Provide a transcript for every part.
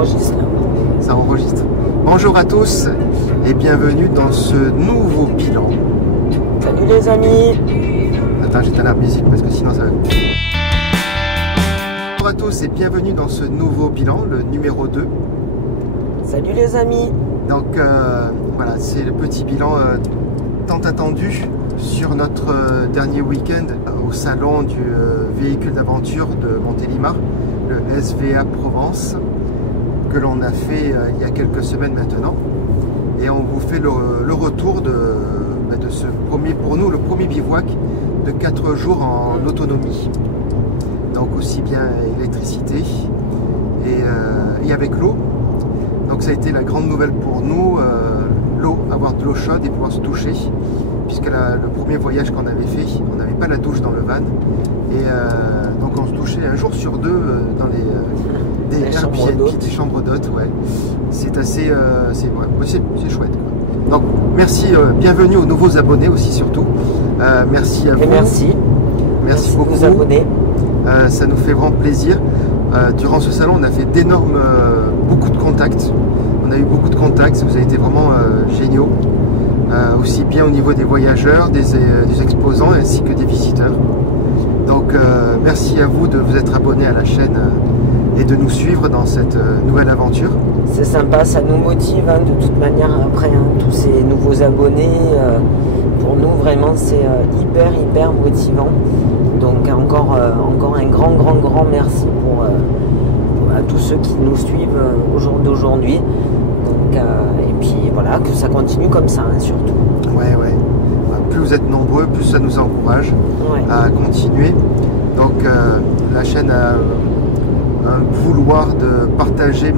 enregistre. Ça enregistre. Bonjour à tous et bienvenue dans ce nouveau bilan. Salut les amis. Attends, j'éteins la musique parce que sinon ça va... Bonjour à tous et bienvenue dans ce nouveau bilan, le numéro 2. Salut les amis. Donc voilà, c'est le petit bilan tant attendu sur notre dernier week-end au salon du véhicule d'aventure de Montélimar, le SVA Provence, que l'on a fait il y a quelques semaines maintenant. Et on vous fait le retour de ce premier, pour nous, le premier bivouac de 4 jours en autonomie. Donc aussi bien électricité et avec l'eau. Donc ça a été la grande nouvelle pour nous, l'eau, avoir de l'eau chaude et pouvoir se doucher. Puisque le premier voyage qu'on avait fait, on n'avait pas la douche dans le van. Et donc on se douchait un jour sur deux dans des Airbnb, des chambres d'hôtes. Ouais. C'est assez... c'est chouette, quoi. Donc merci, bienvenue aux nouveaux abonnés aussi surtout. Merci à vous. Et merci beaucoup. De vous abonner. Ça nous fait vraiment plaisir. Durant ce salon, on a fait beaucoup de contacts. On a eu beaucoup de contacts, vous avez été vraiment géniaux. Aussi bien au niveau des voyageurs, des exposants ainsi que des visiteurs. Donc merci à vous de vous être abonnés à la chaîne et de nous suivre dans cette nouvelle aventure. C'est sympa, ça nous motive de toute manière après tous ces nouveaux abonnés. Pour nous vraiment c'est hyper motivant. Donc encore un grand merci pour à tous ceux qui nous suivent au jour d'aujourd'hui. Et puis voilà, que ça continue comme ça surtout. Ouais. Plus vous êtes nombreux, plus ça nous encourage à continuer. Donc la chaîne a un vouloir de partager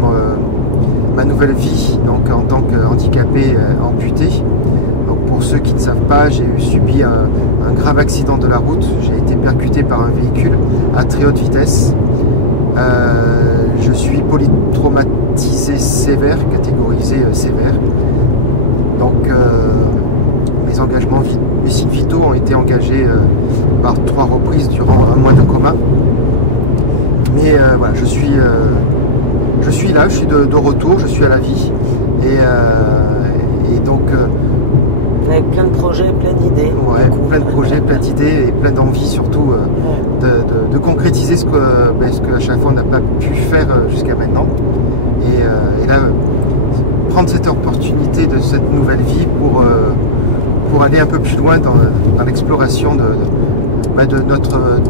ma nouvelle vie donc, en tant qu'handicapé amputé. Donc pour ceux qui ne savent pas, j'ai subi un grave accident de la route. J'ai été percuté par un véhicule à très haute vitesse. Je suis polytraumatisé sévère, catégorisé sévère. Donc mes signes vitaux ont été engagés par 3 reprises durant un mois de coma. Mais voilà, je suis là, je suis de retour, je suis à la vie. Et donc... avec plein de projets, plein d'idées. Ouais, plein de projets, plein d'idées et plein d'envie surtout de concrétiser ce qu'à chaque fois on n'a pas pu faire jusqu'à maintenant. Et là, prendre cette opportunité de cette nouvelle vie pour aller un peu plus loin dans l'exploration de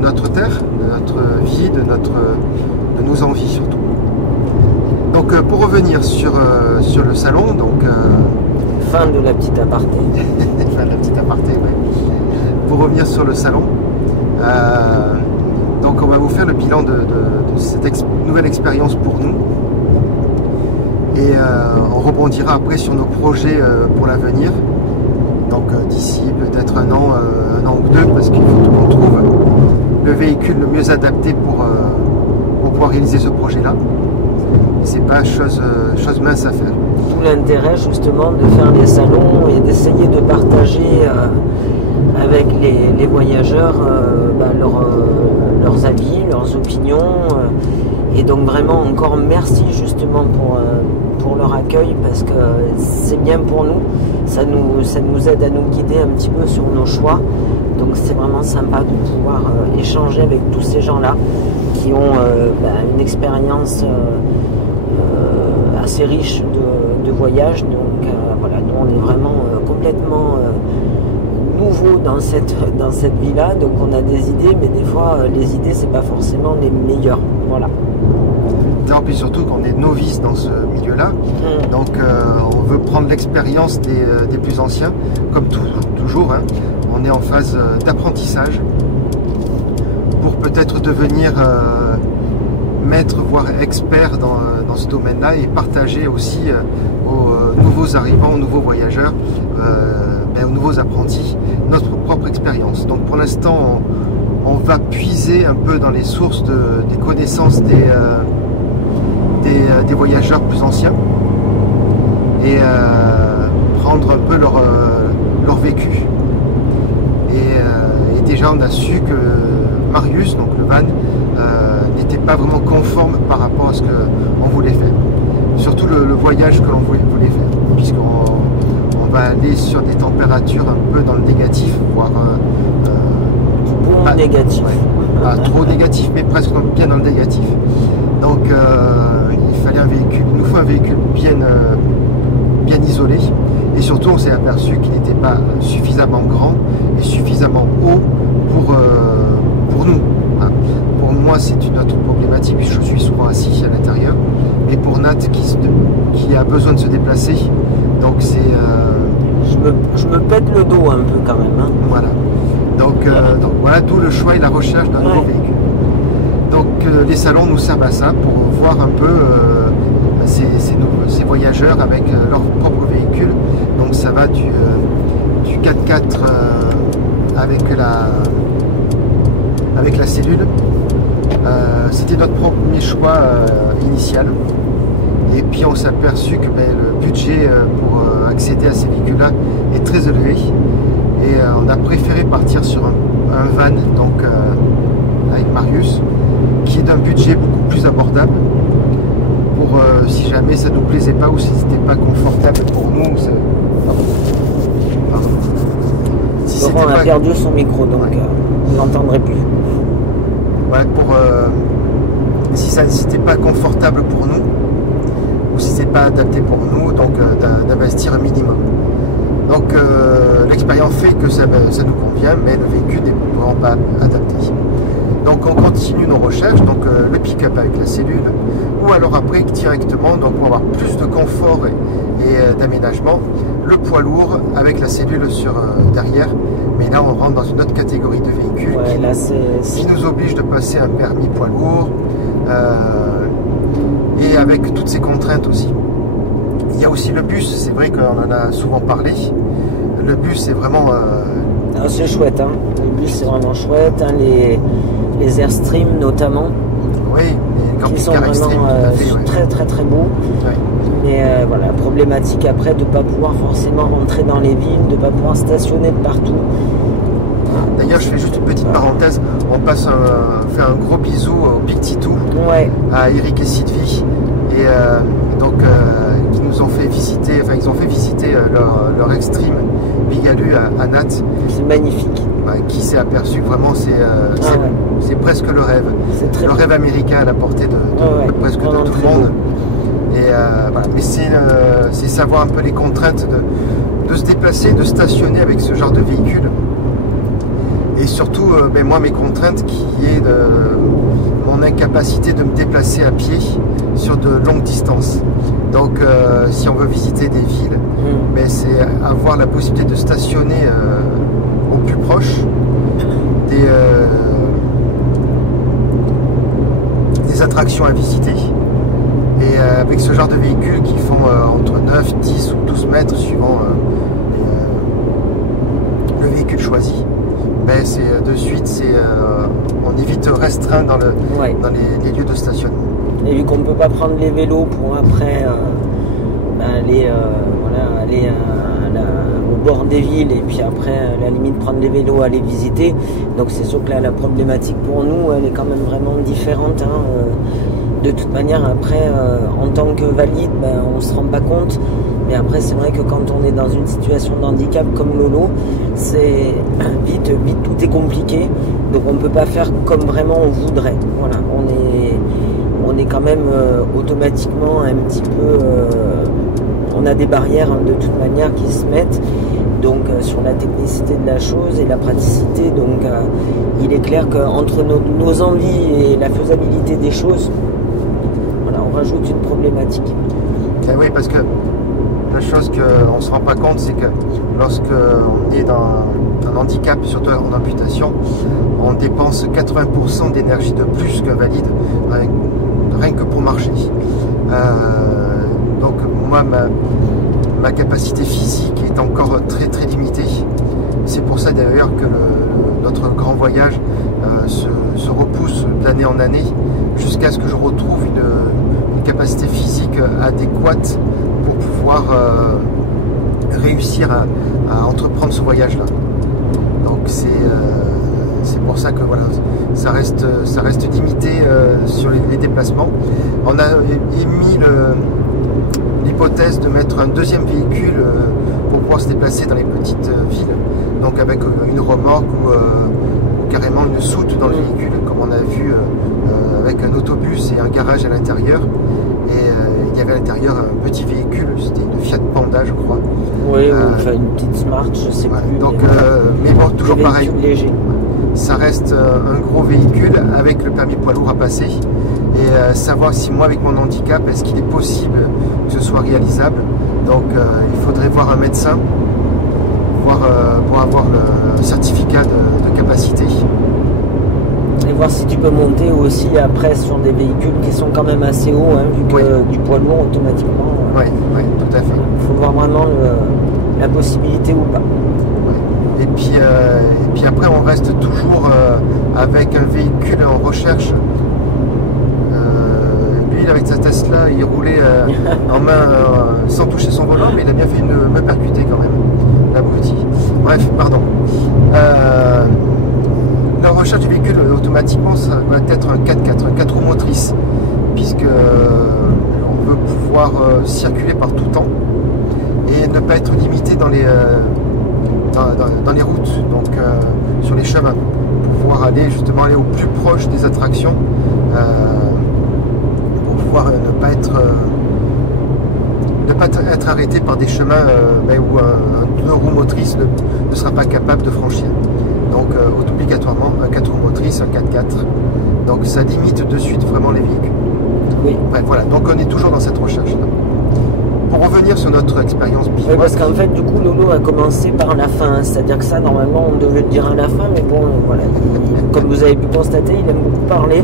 notre terre, de notre vie, de nos envies surtout. Donc pour revenir sur le salon, donc... Fin de la petite aparté. Fin de la petite aparté, ouais. Pour revenir sur le salon, donc on va vous faire le bilan de cette nouvelle expérience pour nous. Et on rebondira après sur nos projets pour l'avenir. Donc d'ici peut-être un an ou deux, parce qu'il faut qu'on trouve le véhicule le mieux adapté pour pouvoir réaliser ce projet-là. C'est pas chose mince à faire. Tout l'intérêt justement de faire des salons et d'essayer de partager avec les voyageurs leurs avis, leurs opinions. Et donc vraiment encore merci justement pour leur accueil, parce que c'est bien pour nous, ça nous aide à nous guider un petit peu sur nos choix. Donc c'est vraiment sympa de pouvoir échanger avec tous ces gens-là qui ont une expérience assez riche de voyage. Donc voilà, nous on est vraiment complètement nouveaux dans cette vie-là, donc on a des idées, mais des fois les idées c'est pas forcément les meilleures. Voilà. Non, puis surtout qu'on est novice dans ce milieu-là, donc on veut prendre l'expérience des plus anciens, comme toujours, hein. On est en phase d'apprentissage pour peut-être devenir maître, voire expert dans ce domaine-là, et partager aussi aux nouveaux arrivants, aux nouveaux voyageurs, aux nouveaux apprentis, notre propre expérience. Donc pour l'instant, on va puiser un peu dans les sources des connaissances des voyageurs plus anciens et prendre un peu leur vécu. Et déjà on a su que Marius, donc le van, n'était pas vraiment conforme par rapport à ce qu'on voulait faire. voyage que l'on voulait faire, puisqu'on va aller sur des températures un peu dans le négatif, voire bon négatif. Ouais, pas trop négatif, mais presque bien dans le négatif. Donc il nous faut un véhicule bien isolé, et surtout on s'est aperçu qu'il n'était pas suffisamment grand et suffisamment haut pour nous. Pour moi, c'est une autre problématique, puisque je suis souvent assis à l'intérieur, mais pour Nat qui a besoin de se déplacer, donc c'est... Je me pète le dos un peu quand même. Hein. Voilà. Donc voilà, d'où le choix et la recherche d'un nouveau véhicule. Donc les salons nous servent à ça, pour voir un peu ces voyageurs avec leur propre véhicule. Donc ça va du 4x4 avec la cellule. C'était notre premier choix initial, et puis on s'est aperçu que le budget pour accéder à ces véhicules-là est très élevé, et on a préféré partir sur un van, donc avec Marius, qui est d'un budget beaucoup plus abordable, pour si jamais ça ne nous plaisait pas ou si c'était pas confortable pour nous. Pardon. Si Laurent a perdu son micro, donc vous n'entendrez plus. Ouais, si ça n'était pas confortable pour nous, ou si c'est pas adapté pour nous, donc d'investir un minimum. Donc l'expérience fait que ça nous convient, mais le véhicule n'est vraiment pas adapté. Donc on continue nos recherches, donc le pick-up avec la cellule, ou alors après directement, donc pour avoir plus de confort et d'aménagement, le poids lourd avec la cellule sur derrière. Mais là on rentre dans une autre catégorie de véhicules qui nous oblige de passer un permis poids lourd, et avec toutes ces contraintes aussi. Il y a aussi le bus, c'est vrai qu'on en a souvent parlé. Le bus c'est vraiment... c'est chouette, hein. Le bus c'est vraiment chouette, hein. Les Airstream notamment. Oui, qui sont vraiment très beaux. Ouais. Mais voilà, la problématique après de ne pas pouvoir forcément rentrer dans les villes, de ne pas pouvoir stationner de partout. D'ailleurs, je fais juste une petite parenthèse. On passe faire un gros bisou au Big Titou, à Eric et Sylvie, et qui nous ont fait visiter, enfin ils ont fait visiter leur Extreme Bigalu à Nat. C'est magnifique. Qui s'est aperçu que vraiment c'est presque le rêve. Le rêve américain à la portée de presque de tout le monde. Et voilà. Mais c'est savoir un peu les contraintes de se déplacer, de stationner avec ce genre de véhicule. Et surtout, moi, mes contraintes qui est de mon incapacité de me déplacer à pied sur de longues distances. Donc, si on veut visiter des villes, c'est avoir la possibilité de stationner au plus proche des attractions à visiter. Et avec ce genre de véhicules qui font entre 9, 10 ou 12 mètres suivant le véhicule choisi, de suite on évite restreint dans les lieux de stationnement. Et vu qu'on ne peut pas prendre les vélos pour après aller au bord des villes et puis après à la limite prendre les vélos aller visiter, donc c'est sûr que là la problématique pour nous elle est quand même vraiment différente, hein. De toute manière après en tant que valide on se rend pas compte, mais après c'est vrai que quand on est dans une situation de handicap comme Lolo, c'est vite tout est compliqué, donc on peut pas faire comme vraiment on voudrait. Voilà, on est quand même automatiquement un petit peu on a des barrières de toute manière qui se mettent, donc sur la technicité de la chose et la praticité, donc il est clair qu'entre nos envies et la faisabilité des choses, voilà, on rajoute une problématique. Et oui, parce que la chose qu'on ne se rend pas compte, c'est que lorsqu'on est dans un handicap, surtout en amputation, on dépense 80% d'énergie de plus qu'un valide, rien que pour marcher. Donc moi, ma capacité physique est encore très limitée. C'est pour ça d'ailleurs que notre grand voyage se repousse d'année en année, jusqu'à ce que je retrouve une capacité physique adéquate pour pouvoir réussir à entreprendre ce voyage-là. Donc c'est pour ça que voilà, ça reste limité sur les déplacements. On a émis l'hypothèse l'hypothèse de mettre un deuxième véhicule pour pouvoir se déplacer dans les petites villes, donc avec une remorque ou carrément une soute dans le véhicule, comme on a vu avec un autobus et un garage à l'intérieur. Et il y avait à l'intérieur un petit véhicule, c'était une Fiat Panda, je crois. Oui, enfin une petite Smart, je sais ouais, plus. Donc, mais bon, toujours pareil. Léger. Ça reste un gros véhicule avec le permis poids lourd à passer. Et savoir si moi, avec mon handicap, est-ce qu'il est possible que ce soit réalisable. Donc, il faudrait voir un médecin pour avoir le certificat de capacité. Et voir si tu peux monter aussi après sur des véhicules qui sont quand même assez hauts, hein, vu que oui. Du poids lourd automatiquement. Oui, tout à fait. Il faut voir vraiment la possibilité ou pas. Ouais. Et puis après, on reste toujours avec un véhicule en recherche. Lui, avec sa Tesla, il roulait en main sans toucher son volant, mais il a bien fait me percuter quand même, l'abruti. Bref, pardon. La recherche du véhicule, automatiquement, ça va être un 4x4, un 4 roues motrices, puisque on veut pouvoir circuler par tout temps et ne pas être limité dans les routes, donc sur les chemins, pour pouvoir aller justement aller au plus proche des attractions, pour pouvoir ne pas être arrêté par des chemins où un 2 roues motrices ne sera pas capable de franchir. Donc obligatoirement un 4 roues motrices, un 4x4. Donc ça limite de suite vraiment les véhicules. Oui. Bref, voilà, donc on est toujours dans cette recherche-là. Pour revenir sur notre expérience bivouac. Oui, parce qu'en fait, du coup, Lolo a commencé par la fin. C'est-à-dire que ça, normalement, on devait le dire à la fin, mais bon, voilà. Comme vous avez pu constater, il aime beaucoup parler.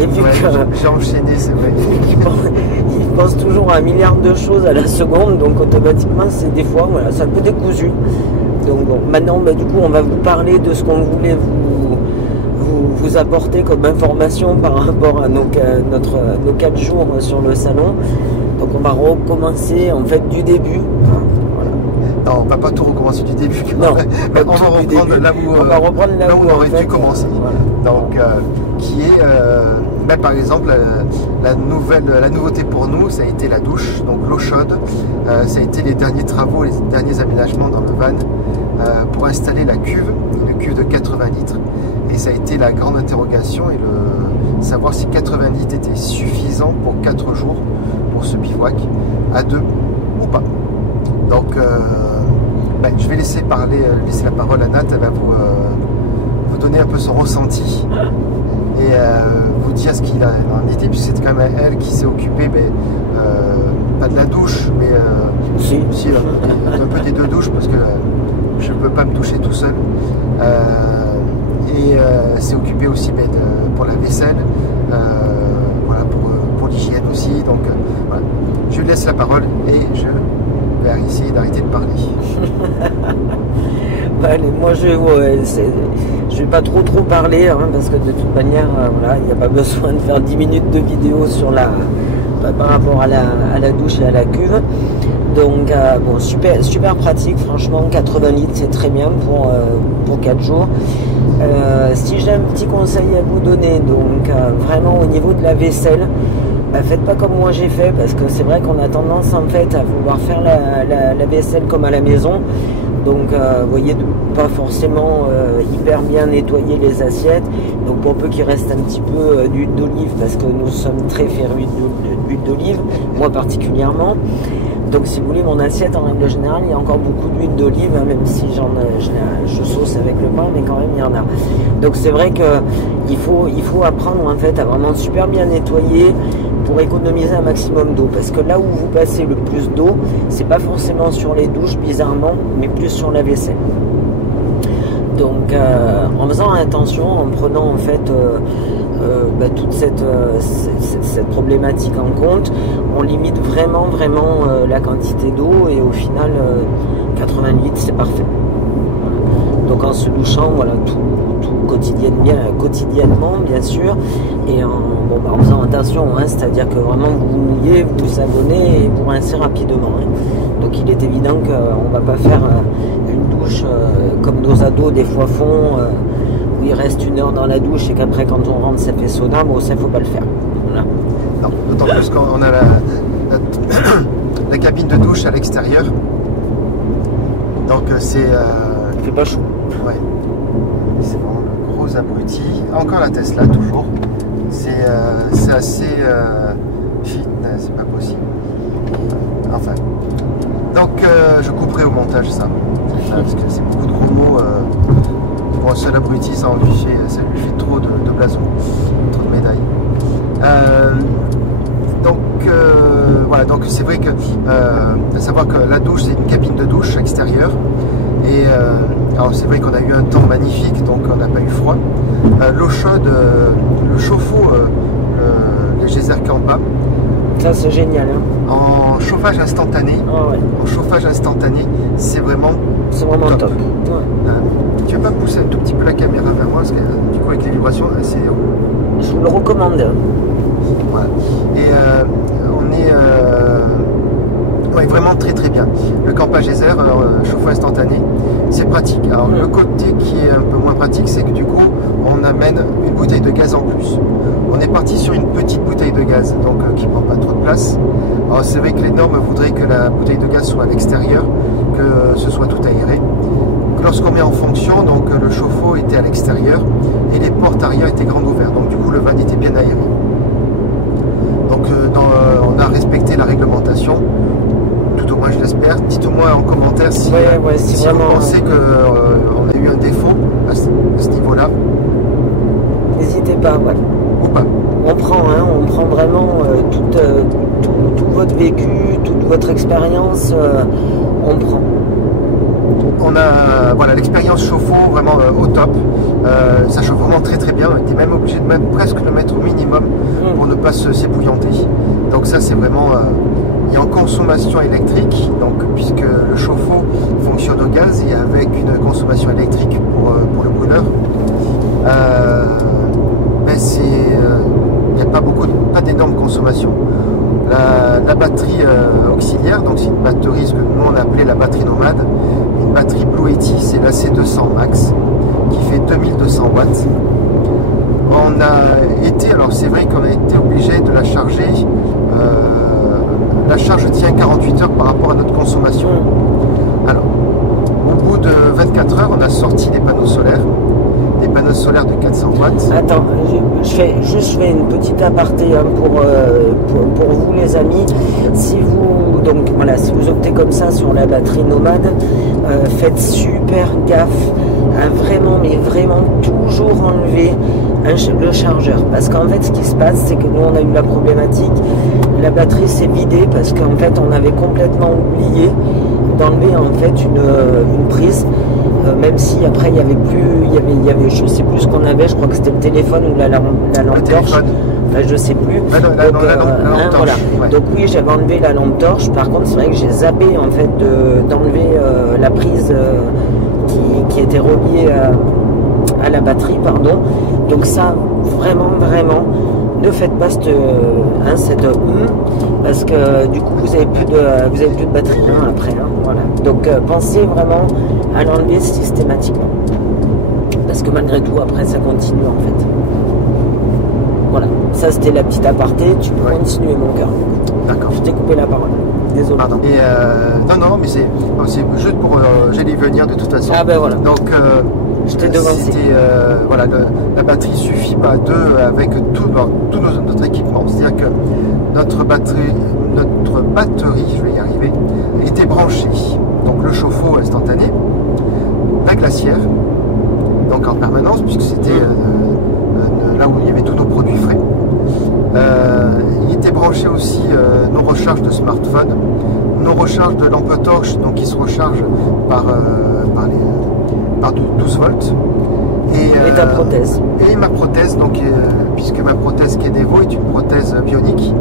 Et vu que j'ai enchaîné, c'est vrai. il pense toujours à un milliard de choses à la seconde, donc automatiquement, c'est des fois, voilà, c'est un peu décousu. Donc bon, maintenant, du coup, on va vous parler de ce qu'on voulait vous apporter comme information par rapport à nos 4 jours sur le salon. Donc on va recommencer en fait du début. Voilà. Non, on va pas tout recommencer du début. Non, mais on va reprendre là où on aurait dû commencer. Voilà. Donc, qui est, par exemple, la nouveauté pour nous, ça a été la douche, donc l'eau chaude. Ça a été les derniers travaux, les derniers aménagements dans le van pour installer la cuve, une cuve de 80 litres. Et ça a été la grande interrogation et savoir si 80 litres était suffisant pour 4 jours pour ce bivouac à 2 ou pas. Donc je vais laisser la parole à Nat. Elle va vous donner un peu son ressenti et vous dire ce qu'il a en été, puisque c'est quand même elle qui s'est occupée pas de la douche, mais si, un peu des 2 douches, parce que je ne peux pas me doucher tout seul. Et s'est occupée aussi pour la vaisselle, voilà, pour l'hygiène aussi. Donc voilà. Je laisse la parole et je vais essayer d'arrêter de parler. Allez, moi je vais pas trop parler, hein, parce que de toute manière, voilà, il n'y a pas besoin de faire 10 minutes de vidéo sur par rapport à la douche et à la cuve. Donc bon, super pratique, franchement. 80 litres, c'est très bien pour 4 jours. Si j'ai un petit conseil à vous donner, donc vraiment au niveau de la vaisselle, faites pas comme moi j'ai fait, parce que c'est vrai qu'on a tendance en fait à vouloir faire la vaisselle comme à la maison. Donc vous voyez, de pas forcément hyper bien nettoyer les assiettes. Donc pour peu qu'il reste un petit peu d'huile d'olive, parce que nous sommes très férus d'huile d'olive, moi particulièrement. Donc si vous voulez, mon assiette en règle générale, il y a encore beaucoup d'huile d'olive, hein, même si je sauce avec le pain, mais quand même il y en a. Donc c'est vrai qu'il faut apprendre en fait à vraiment super bien nettoyer pour économiser un maximum d'eau, parce que là où vous passez le plus d'eau, c'est pas forcément sur les douches bizarrement, mais plus sur la vaisselle. Donc en faisant attention, en prenant en fait toute cette problématique en compte, on limite vraiment la quantité d'eau, et au final 80 litres c'est parfait. Donc en se douchant, voilà, tout quotidiennement bien sûr, et en faisant attention, hein, c'est-à-dire que vraiment vous vous mouillez, vous vous savonnez et vous rincez rapidement, hein. Donc il est évident qu'on ne va pas faire une douche comme nos ados des fois font, où il reste 1 heure dans la douche et qu'après quand on rentre ça fait sauna. Bon, ça faut pas le faire. Voilà. D'autant plus qu'on a la cabine de douche à l'extérieur. Donc c'est... Il fait pas chaud. Ouais. C'est vraiment le gros abruti. Encore la Tesla, toujours. C'est assez fit, c'est pas possible. Enfin. Donc je couperai au montage ça. Parce que c'est beaucoup de gros mots. Pour un seul abruti, ça lui fait trop de blasons, trop de médailles. Voilà, donc c'est vrai que à savoir que la douche, c'est une cabine de douche extérieure. Et alors c'est vrai qu'on a eu un temps magnifique, donc on n'a pas eu froid. L'eau chaude, le chauffe-eau, les geysers Campa. Ça c'est génial. Hein. En chauffage instantané. Oh, ouais. En chauffage instantané, c'est vraiment top. Ouais. Tu veux pas pousser un tout petit peu la caméra vers moi parce que du coup avec les vibrations, c'est. Je vous le recommande. Voilà. Et on est ouais, vraiment très très bien. Le Campa Geyser, chauffe-eau instantané, c'est pratique. Alors le côté qui est un peu moins pratique, c'est que du coup on amène une bouteille de gaz en plus. On est parti sur une petite bouteille de gaz, donc qui prend pas trop de place. Alors c'est vrai que les normes voudraient que la bouteille de gaz soit à l'extérieur, que ce soit tout aéré. Lorsqu'on met en fonction, donc le chauffe-eau était à l'extérieur et les portes arrière étaient grandes ouvertes, donc du coup le van était bien aéré. Donc on a respecté la réglementation, tout au moins je l'espère. Dites-moi en commentaire si, si vous pensez qu'on a eu un défaut à ce niveau-là. N'hésitez pas, ouais. Ou pas. On prend vraiment tout votre vécu, toute votre expérience, on prend. On a voilà, l'expérience chauffe-eau vraiment au top. Ça chauffe vraiment très très bien. On était même obligé de presque le mettre au minimum pour ne pas s'ébouillanter. Donc ça c'est vraiment... et en consommation électrique, donc puisque le chauffe-eau fonctionne au gaz et avec une consommation électrique pour le brûleur, il n'y a pas d'énorme consommation. La batterie auxiliaire, donc c'est une batterie, ce que nous on appelait la batterie nomade, une batterie Blue Yeti, c'est la C200 Max, qui fait 2200 watts. On a été, alors c'est vrai qu'on a été obligé de la charger, la charge tient 48 heures par rapport à notre consommation. Alors, au bout de 24 heures, on a sorti des panneaux solaires de 400 watts. Attends, je fais une petite aparté hein, pour vous les amis. Si vous optez comme ça sur la batterie nomade, faites super gaffe à vraiment toujours enlever le chargeur. Parce qu'en fait ce qui se passe, c'est que nous on a eu la problématique, la batterie s'est vidée parce qu'en fait on avait complètement oublié d'enlever en fait une prise. Même si après il y avait je sais plus ce qu'on avait, je crois que c'était le téléphone ou la lampe torche, enfin, je sais plus. La lampe torche, voilà. Ouais. Donc oui, j'avais enlevé la lampe torche. Par contre c'est vrai que j'ai zappé en fait d'enlever la prise qui était reliée à la batterie, pardon. Donc ça vraiment ne faites pas cette parce que du coup vous avez plus de batterie hein, après hein, voilà. Donc pensez vraiment à l'enlever systématiquement parce que malgré tout après ça continue en fait. Voilà, ça c'était la petite aparté, tu peux continuer mon cœur. D'accord. Je t'ai coupé la parole, désolé. Pardon. Et non mais c'est juste pour j'allais y venir de toute façon. Ah ben voilà. Donc je t'ai devancé. Voilà, la batterie suffit pas à deux avec tout notre équipement. C'est-à-dire que notre batterie, je vais y arriver, était branchée. Donc le chauffe-eau instantané, la glacière, donc en permanence, puisque c'était là où il y avait tous nos produits frais. Il était branché aussi nos recharges de smartphone, nos recharges de lampes torches, donc qui se rechargent par 12 volts. Et ta prothèse. Et ma prothèse, donc, puisque ma prothèse Kedevo est une prothèse bionique,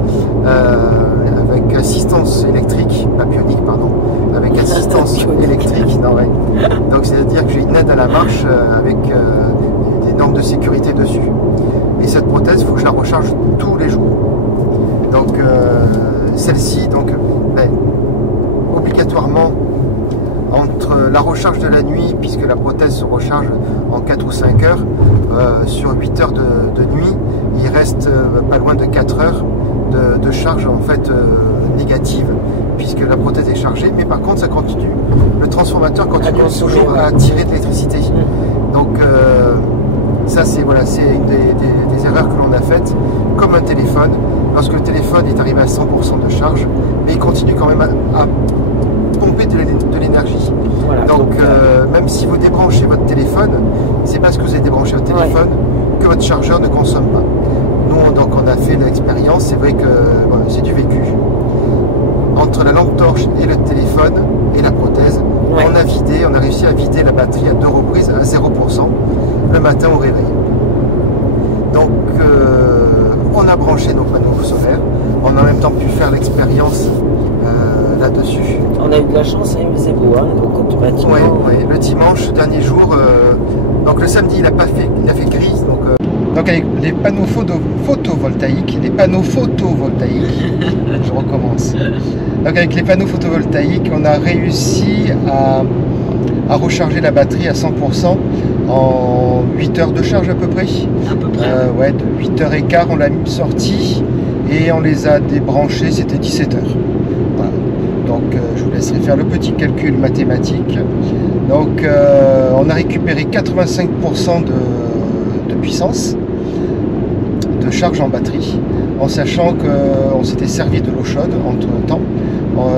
avec assistance électrique, pas bionique, pardon, avec assistance électrique. Non, ouais. Donc c'est-à-dire que j'ai une aide à la marche avec des normes de sécurité dessus. Et cette prothèse, il faut que je la recharge tous les jours. Donc celle-ci, donc, obligatoirement, entre la recharge de la nuit, puisque la prothèse se recharge en 4 ou 5 heures, sur 8 heures de nuit, il reste pas loin de 4 heures de charge en fait négative, puisque la prothèse est chargée, mais par contre ça continue. Le transformateur continue toujours à tirer de l'électricité. Donc ça c'est une des erreurs que l'on a faites, comme un téléphone. Lorsque le téléphone est arrivé à 100% de charge, mais il continue quand même à pomper de l'énergie. Voilà, donc même si vous débranchez votre téléphone, c'est parce que vous avez débranché votre téléphone que votre chargeur ne consomme pas. Nous donc on a fait l'expérience, c'est vrai que c'est du vécu. Entre la lampe torche et le téléphone et la prothèse, on a réussi à vider la batterie à 2 reprises à 0% le matin au réveil. Donc on a branché nos panneaux solaires, on a en même temps pu faire l'expérience là-dessus. On a eu de la chance, il faisait beau, hein, donc automatiquement. Oui, le dimanche, dernier jour, donc le samedi il a fait gris, donc avec les panneaux photovoltaïques, je recommence. Donc avec les panneaux photovoltaïques, on a réussi à recharger la batterie à 100% en 8 heures de charge à peu près. À peu près. De 8h15 on l'a sorti et on les a débranchés, c'était 17h. Voilà. Donc je vous laisserai faire le petit calcul mathématique. Donc on a récupéré 85% de puissance de charge en batterie, en sachant qu'on s'était servi de l'eau chaude entre temps.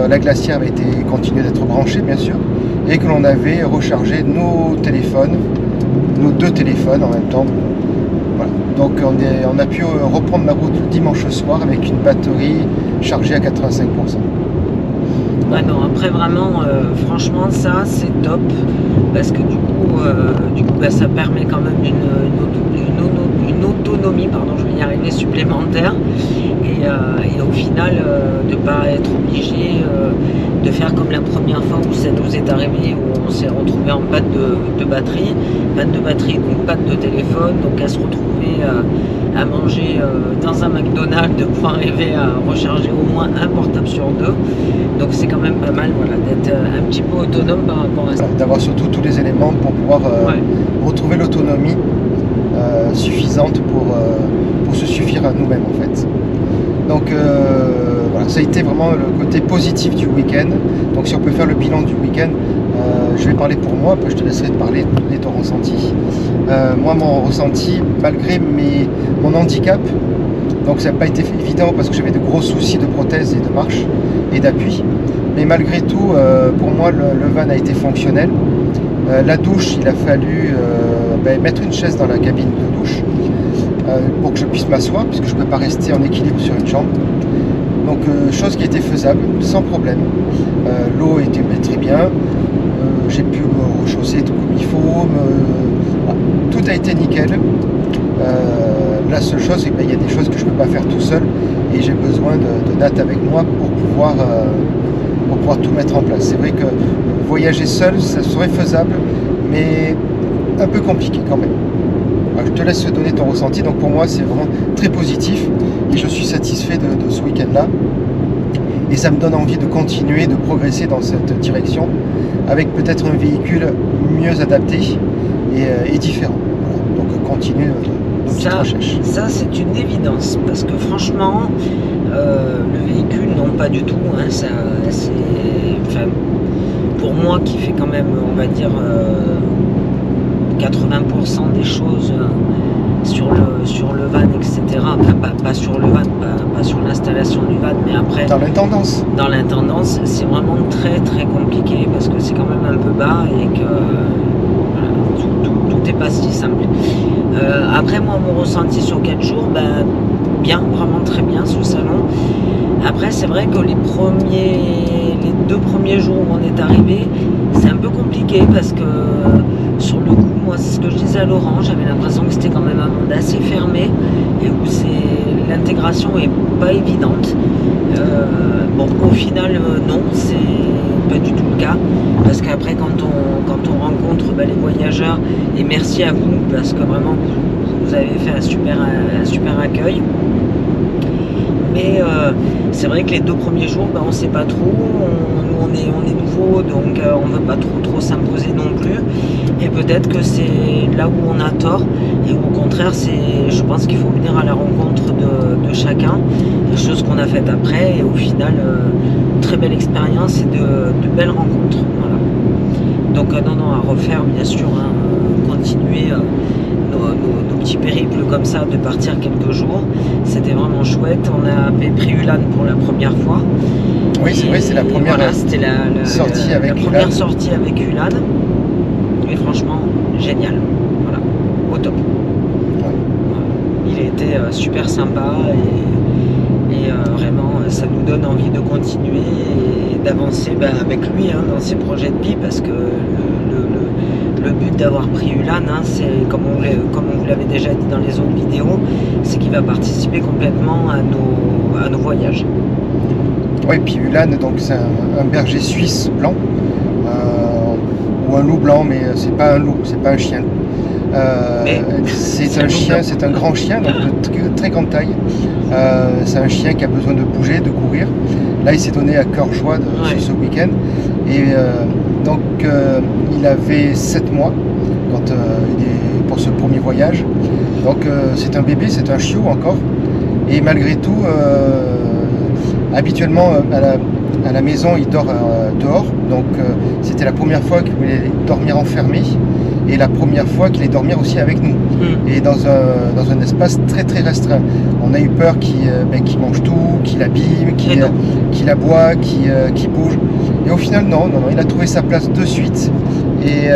La glacière avait continué d'être branchée bien sûr, et que l'on avait rechargé nos deux téléphones en même temps. Voilà. Donc on a pu reprendre la route le dimanche soir avec une batterie chargée à 85%. Ouais, non, après vraiment, franchement ça c'est top, parce que du coup ça permet quand même une autonomie, pardon, je vais y arriver, supplémentaire, et au final de ne pas être obligé de faire comme la première fois où ça nous est arrivé, où on s'est retrouvé en panne de batterie, donc panne de téléphone, donc à se retrouver à manger dans un McDonald's, de pouvoir arriver à recharger au moins un portable sur 2. Donc c'est quand même pas mal, voilà, d'être un petit peu autonome par rapport à ça. D'avoir surtout tous les éléments pour pouvoir retrouver l'autonomie suffisante pour se suffire à nous-mêmes en fait. Donc voilà, ça a été vraiment le côté positif du week-end. Donc si on peut faire le bilan du week-end, je vais parler pour moi, après je te laisserai te parler de ton ressenti. Moi mon ressenti, malgré mon handicap, donc ça n'a pas été évident parce que j'avais de gros soucis de prothèse et de marche et d'appui. Mais malgré tout, pour moi, le van a été fonctionnel. La douche, il a fallu mettre une chaise dans la cabine de douche pour que je puisse m'asseoir, puisque je ne peux pas rester en équilibre sur une jambe. Donc, chose qui était faisable, sans problème. L'eau était très bien. J'ai pu me rechausser tout comme il faut. Tout a été nickel. La seule chose, c'est qu'il y a des choses que je ne peux pas faire tout seul et j'ai besoin de Nat avec moi pour pouvoir tout mettre en place. C'est vrai que voyager seul, ça serait faisable, mais un peu compliqué quand même. Alors, je te laisse donner ton ressenti. Donc pour moi, c'est vraiment très positif et je suis satisfait de ce week-end-là. Et ça me donne envie de continuer, de progresser dans cette direction avec peut-être un véhicule mieux adapté et différent. Voilà. Donc continue. Ça c'est une évidence, parce que franchement le véhicule non pas du tout, hein, pour moi qui fait quand même, on va dire 80% des choses sur le van, etc. Pas sur le van, pas sur l'installation du van, mais après dans l'intendance c'est vraiment très très compliqué, parce que c'est quand même un peu bas et que tout n'est pas si simple. Après moi mon ressenti sur 4 jours, bien, vraiment très bien ce salon. Après c'est vrai que les 2 premiers jours où on est arrivé, c'est un peu compliqué, parce que sur le coup, moi c'est ce que je disais à Laurent, j'avais l'impression que c'était quand même un monde assez fermé et où l'intégration est pas évidente. Bon, au final non, c'est pas du tout le cas, parce qu'après quand on rencontre les voyageurs, et merci à vous parce que vraiment vous avez fait un super accueil, mais c'est vrai que les 2 premiers jours on sait pas trop, on est nouveau, donc on veut pas trop s'imposer non plus, et peut-être que c'est là où on a tort, et au contraire je pense qu'il faut venir à la rencontre de chacun, des choses qu'on a faites après, et au final très belle expérience et de belles rencontres. Voilà. Donc non, à refaire bien sûr, hein, continuer nos petits périples comme ça, de partir quelques jours. C'était vraiment chouette. On avait pris Ulan pour la première fois. Oui, c'est vrai, c'est la première c'était sortie avec la première sortie avec Ulan. Et franchement, génial. Voilà, au top. Ouais. Voilà. Il était super sympa et vraiment, ça nous donne envie de continuer et d'avancer avec lui, hein, dans ses projets de vie, parce que le but d'avoir pris Ulan, hein, c'est, comme on vous l'avait déjà dit dans les autres vidéos, c'est qu'il va participer complètement à nos voyages. Oui, puis Ulan, donc c'est un berger suisse blanc, ou un loup blanc, mais c'est pas un loup, c'est pas un chien. C'est un chien, c'est un grand chien, donc de très grande taille. C'est un chien qui a besoin de bouger, de courir. Là, il s'est donné à cœur joie sur ce week-end. Et donc, il avait 7 mois quand pour ce premier voyage. Donc, c'est un bébé, c'est un chiot encore. Et malgré tout, habituellement, à la maison, il dort dehors. Donc, c'était la première fois qu'il voulait dormir enfermé. Et la première fois qu'il allait dormir aussi avec nous. Et dans un espace très très restreint. On a eu peur qu'il mange tout, qu'il abîme, qu'il aboie, qu'il bouge. Et au final, non, il a trouvé sa place de suite. Et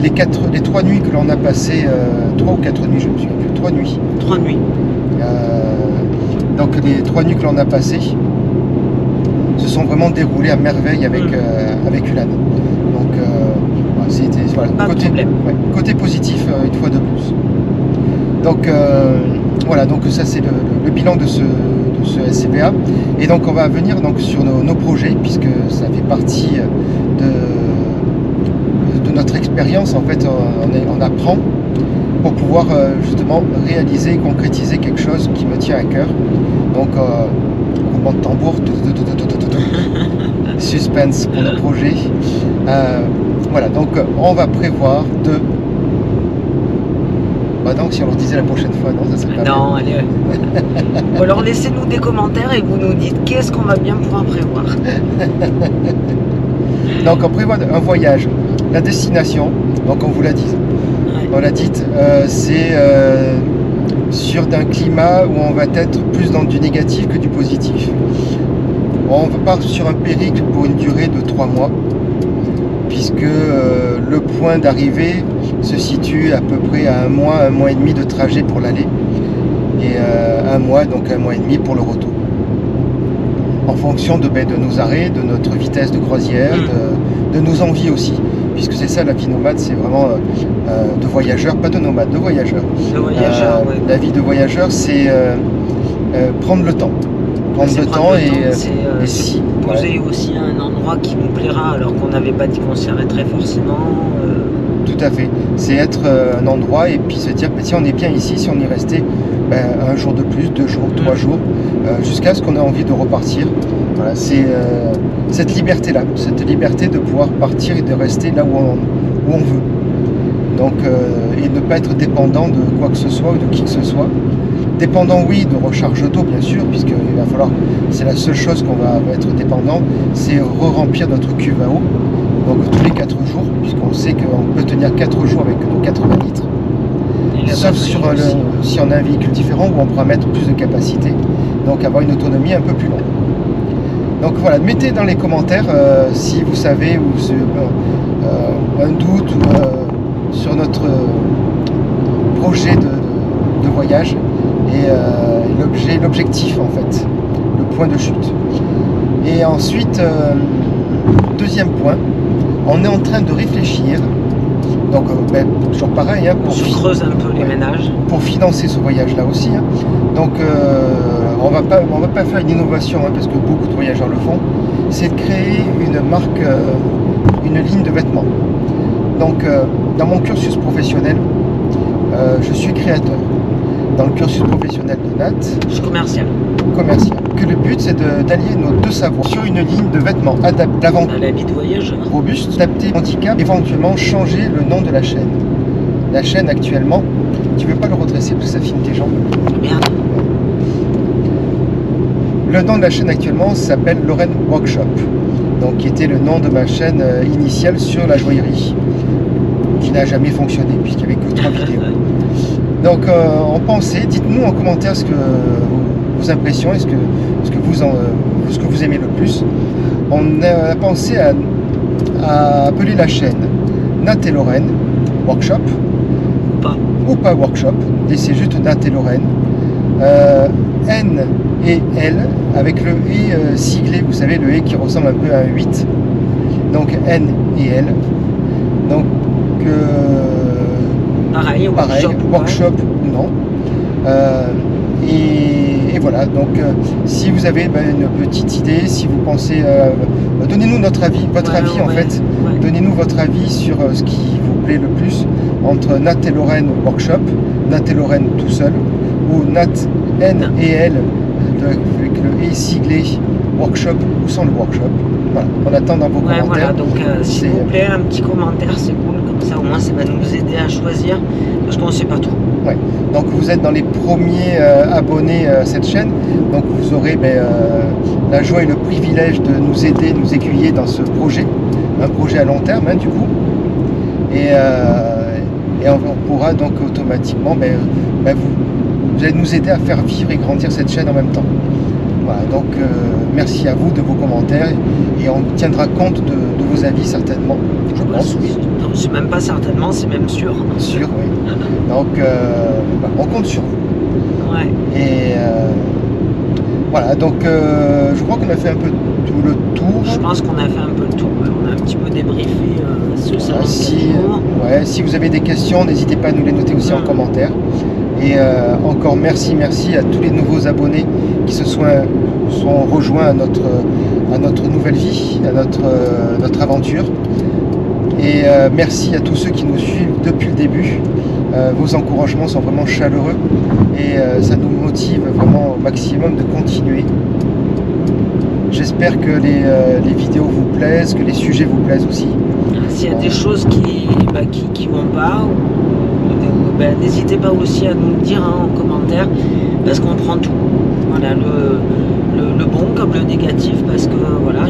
les 3 nuits que l'on a passées, 3 ou 4 nuits, je me souviens plus, 3 nuits. 3 nuits. Donc les 3 nuits que l'on a passées se sont vraiment déroulées à merveille avec Ulan. Donc c'était côté positif une fois de plus. Donc voilà, donc ça c'est le bilan de ce SCBA. Et donc on va venir donc sur nos projets, puisque ça fait partie de notre expérience. En fait, on apprend pour pouvoir justement réaliser, concrétiser quelque chose qui me tient à cœur. Donc roulement de tambour, suspense pour nos projets. Voilà, donc on va prévoir de... Bah non, si on leur disait la prochaine fois, non, ça serait pas non, bien. Allez. Ou alors laissez-nous des commentaires et vous nous dites qu'est-ce qu'on va bien pouvoir prévoir. Donc on prévoit un voyage, la destination, donc on vous l'a dit. Ouais. On l'a dit, c'est sur d'un climat où on va être plus dans du négatif que du positif. On part sur un périple pour une durée de 3 mois. Puisque le point d'arrivée se situe à peu près à 1 mois et demi de trajet pour l'aller, et 1 mois, donc 1 mois et demi pour le retour. En fonction de nos arrêts, de notre vitesse de croisière, de nos envies aussi, puisque c'est ça la vie nomade, c'est vraiment de voyageur, pas de nomade, de voyageur. Ouais. La vie de voyageur, c'est prendre le temps. Si poser aussi à un endroit qui nous plaira, alors qu'on n'avait pas dit qu'on s'y arrêterait forcément. Tout à fait. C'est être un endroit et puis se dire, si on est bien ici, si on y restait 1 jour de plus, 2 jours, 3 jours, jusqu'à ce qu'on ait envie de repartir. Voilà, c'est cette liberté-là, cette liberté de pouvoir partir et de rester là où on veut. Donc, et ne pas être dépendant de quoi que ce soit ou de qui que ce soit. Dépendant, oui, de recharge d'eau, bien sûr, puisqu'il va falloir, c'est la seule chose qu'on va être dépendant, c'est re-remplir notre cuve à eau, donc tous les 4 jours, puisqu'on sait qu'on peut tenir 4 jours avec nos 80 litres. Sauf si on a un véhicule différent où on pourra mettre plus de capacité, donc avoir une autonomie un peu plus longue. Donc voilà, mettez dans les commentaires si vous savez ou un doute sur notre projet de voyage. Et l'objectif en fait, le point de chute. Et ensuite, deuxième point, on est en train de réfléchir, donc toujours pareil, hein, on se creuse un peu les ménages. Pour financer ce voyage-là aussi. Hein. Donc on va pas faire une innovation, hein, parce que beaucoup de voyageurs le font, c'est de créer une marque, une ligne de vêtements. Donc dans mon cursus professionnel, je suis créateur. Dans le cursus professionnel de Nat, je suis commercial. Que le but c'est d'allier nos 2 savoirs sur une ligne de vêtements adaptée à la vie de voyageur, robuste, adaptée au handicap, éventuellement changer le nom de la chaîne. La chaîne actuellement, tu veux pas le redresser parce que ça filme tes jambes. Merde. Le nom de la chaîne actuellement s'appelle Lorraine Workshop, donc qui était le nom de ma chaîne initiale sur la joaillerie, qui n'a jamais fonctionné puisqu'il n'y avait que 3 vidéos. Donc en pensée, dites-nous en commentaire vos impressions et ce que vous aimez le plus. On a pensé à appeler la chaîne Nat et Lorraine Workshop ou pas Workshop, laissez juste Nat et Lorraine. N et L avec le E siglé, vous savez, le E qui ressemble un peu à un 8, donc N et L, donc pareil, workshop ou non, et voilà, donc si vous avez une petite idée, si vous pensez, donnez-nous votre avis en fait, donnez-nous votre avis sur ce qui vous plaît le plus entre Nat et Lorraine Workshop, Nat et Lorraine tout seul, ou Nat N et L avec le E siglé Workshop ou sans le Workshop. Voilà, on attend dans vos commentaires. Voilà, donc s'il vous plaît, un petit commentaire, c'est cool, comme ça au moins ça va nous aider à choisir, parce qu'on ne sait pas tout. Ouais. Donc vous êtes dans les premiers abonnés à cette chaîne, donc vous aurez la joie et le privilège de nous aider, nous aiguiller dans ce projet, un projet à long terme du coup, et on pourra donc automatiquement, vous allez nous aider à faire vivre et grandir cette chaîne en même temps. Voilà, donc merci à vous de vos commentaires et on tiendra compte de vos avis certainement, je pense. Non, c'est même pas certainement, c'est même sûr. Sûr, oui. Donc on compte sur vous. Ouais. Et voilà, donc je crois qu'on a fait un peu tout le tour. Je pense qu'on a fait un peu le tour. On a un petit peu débriefé ce salon. Si vous avez des questions, n'hésitez pas à nous les noter aussi en commentaire. Et encore merci à tous les nouveaux abonnés qui se sont rejoints à notre nouvelle vie, à notre aventure. Et merci à tous ceux qui nous suivent depuis le début. Vos encouragements sont vraiment chaleureux et ça nous motive vraiment au maximum de continuer. J'espère que les vidéos vous plaisent, que les sujets vous plaisent aussi. S'il y a des choses qui vont pas, n'hésitez pas aussi à nous le dire en commentaire, parce qu'on prend tout. Voilà, le bon comme le négatif, parce que voilà,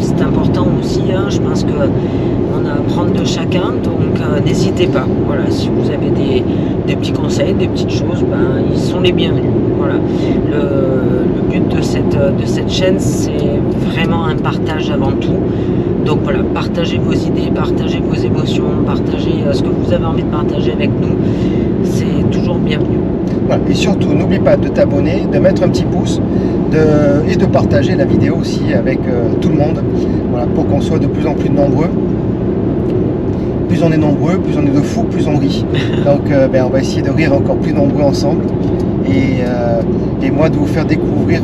c'est important aussi. Je pense qu'on a à prendre de chacun, donc n'hésitez pas. Voilà, si vous avez des petits conseils, des petites choses, ils sont les bienvenus. Voilà, le but de cette chaîne, c'est vraiment un partage avant tout. Donc voilà, partagez vos idées, partagez vos émotions, partagez ce que vous avez envie de partager avec nous. C'est toujours bienvenu. Voilà. Et surtout, n'oublie pas de t'abonner, de mettre un petit pouce et de partager la vidéo aussi avec tout le monde. Voilà, pour qu'on soit de plus en plus nombreux. Plus on est nombreux, plus on est de fous, plus on rit. Donc on va essayer de rire encore plus nombreux ensemble. Et moi de vous faire découvrir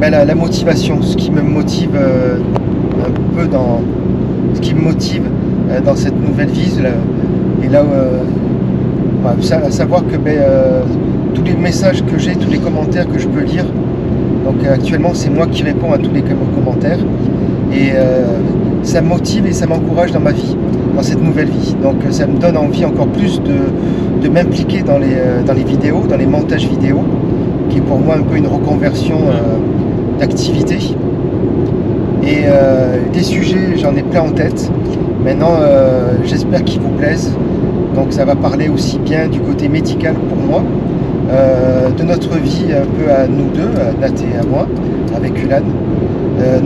la motivation, ce qui me motive un peu dans cette nouvelle vie, et là à savoir que tous les messages que j'ai, tous les commentaires que je peux lire, donc actuellement c'est moi qui réponds à tous les commentaires, et ça me motive et ça m'encourage dans ma vie, dans cette nouvelle vie. Donc ça me donne envie encore plus de m'impliquer dans les vidéos, dans les montages vidéo, qui est pour moi un peu une reconversion d'activité. Et des sujets, j'en ai plein en tête. Maintenant, j'espère qu'ils vous plaisent. Donc ça va parler aussi bien du côté médical pour moi, de notre vie un peu à nous deux, à Nat et à moi, avec Ulan,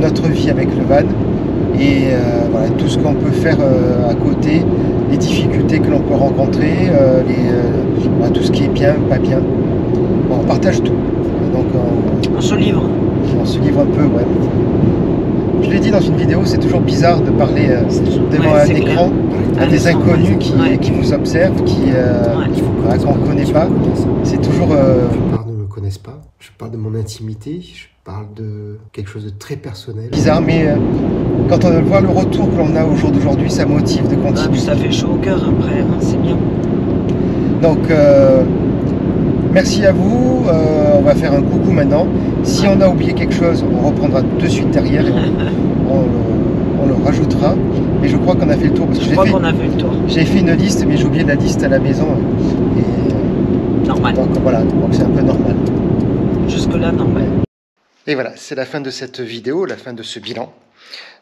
notre vie avec le van, et voilà, tout ce qu'on peut faire à côté, les difficultés que l'on peut rencontrer, tout ce qui est bien, pas bien. Bon, on partage tout. Donc on se livre. On se livre un peu, ouais. Je l'ai dit dans une vidéo, c'est toujours bizarre de parler devant un écran à des inconnus qui vous observent, qu'on ne connaît pas. C'est toujours... ne me connaissent pas. Je parle de mon intimité, je parle de quelque chose de très personnel. Bizarre, mais quand on voit le retour que l'on a au jour d'aujourd'hui, ça motive de continuer. Ça fait chaud au cœur après, c'est bien. Donc, merci à vous. On va faire un coucou maintenant. Si on a oublié quelque chose, on reprendra de suite derrière et on le rajoutera. Mais je crois qu'on a fait le tour. Parce que j'ai fait une liste, mais j'ai oublié la liste à la maison. Et, normal. Donc voilà, donc c'est un peu normal. jusque-là normal. Et voilà, c'est la fin de cette vidéo, la fin de ce bilan.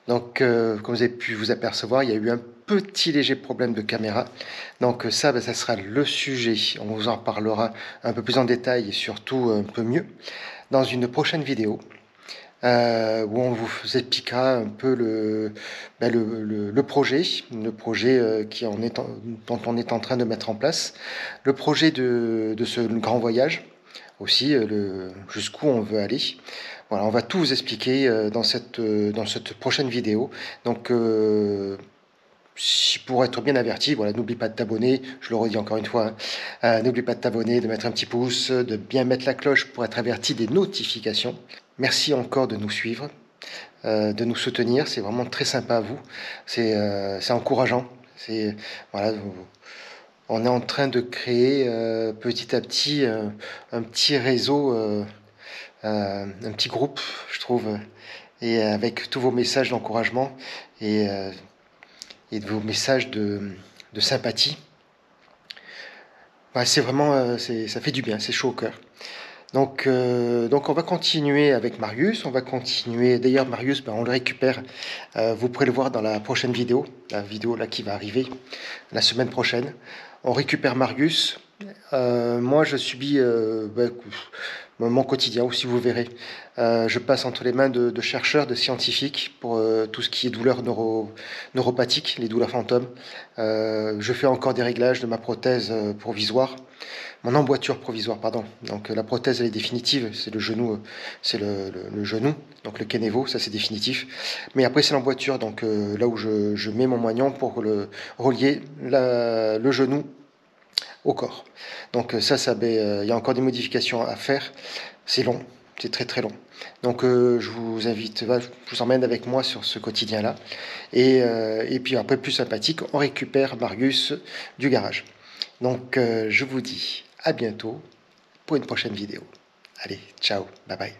Donc, comme vous avez pu vous apercevoir, il y a eu un petit léger problème de caméra. Donc ça, ça sera le sujet. On vous en parlera un peu plus en détail et surtout un peu mieux dans une prochaine vidéo. Où on vous expliquera un peu le projet dont on est en train de mettre en place, le projet de ce grand voyage, aussi jusqu'où on veut aller. Voilà, on va tout vous expliquer dans cette prochaine vidéo. Donc, pour être bien averti, voilà, n'oublie pas de t'abonner, je le redis encore une fois, n'oublie pas de t'abonner, de mettre un petit pouce, de bien mettre la cloche pour être averti des notifications. Merci encore de nous suivre, de nous soutenir, c'est vraiment très sympa à vous, c'est encourageant. Voilà, on est en train de créer petit à petit un petit réseau, un petit groupe, je trouve, et avec tous vos messages d'encouragement et de vos messages de sympathie. Ouais, c'est vraiment, ça fait du bien, c'est chaud au cœur. Donc on va continuer avec Marius, on va continuer, d'ailleurs Marius, on le récupère, vous pourrez le voir dans la prochaine vidéo, la vidéo là qui va arriver la semaine prochaine. On récupère Marius, moi je subis mon quotidien aussi, vous verrez. Je passe entre les mains de chercheurs, de scientifiques pour tout ce qui est douleurs neuropathiques, les douleurs fantômes. Je fais encore des réglages de ma prothèse provisoire. Mon emboîture provisoire, pardon. Donc la prothèse elle est définitive, c'est le genou, le genou, donc le Kenevo, ça c'est définitif. Mais après c'est l'emboîture, donc là où je mets mon moignon pour relier le genou au corps. Donc ça il y a encore des modifications à faire. C'est long, c'est très très long. Donc je vous invite, je vous emmène avec moi sur ce quotidien-là. Et puis après, plus sympathique, on récupère Marius du garage. Donc je vous dis à bientôt pour une prochaine vidéo. Allez, ciao, bye bye.